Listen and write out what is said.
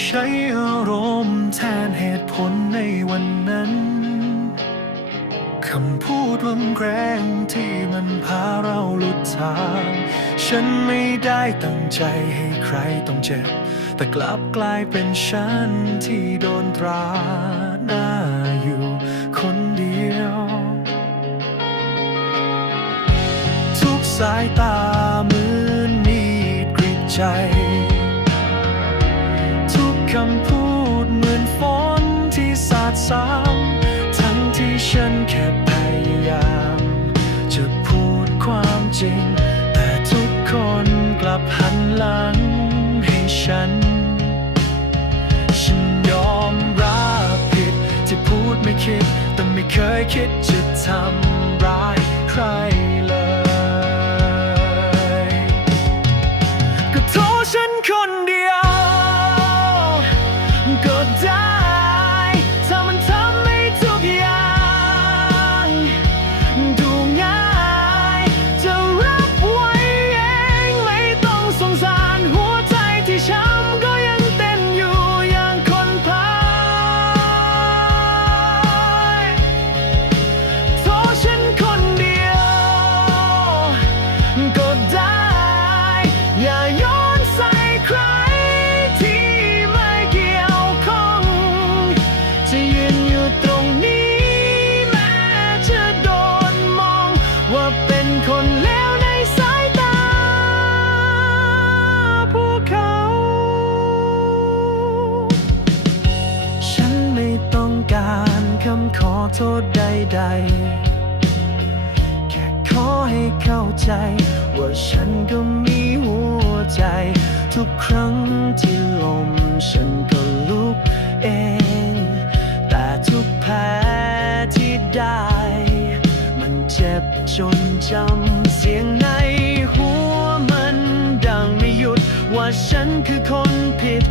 ใช้อารมณ์แทนเหตุผลในวันนั้นคำพูดรุนแรงที่มันพาเราหลุดทาง ฉันไม่ได้ตั้งใจให้ใครต้องเจ็บ แต่กลับกลายเป็นฉันที่โดนตราหน้าอยู่คนเดียว ทุกสายตาเหมือนมีดกรีดใจ จริง แต่ทุกคนกลับหันหลังให้ฉัน ฉันยอมรับผิดที่พูดไม่คิด แต่ไม่เคยคิดจะทำร้ายใคร โทษใดๆ แค่ขอให้เข้าใจ ว่าฉันก็มีหัวใจ ทุกครั้งที่ลมฉันก็ลุกเอง แต่ทุกแผลที่ได้ มันเจ็บจนจำเสียงในหัวมันดังไม่หยุด ว่าฉันคือคนผิด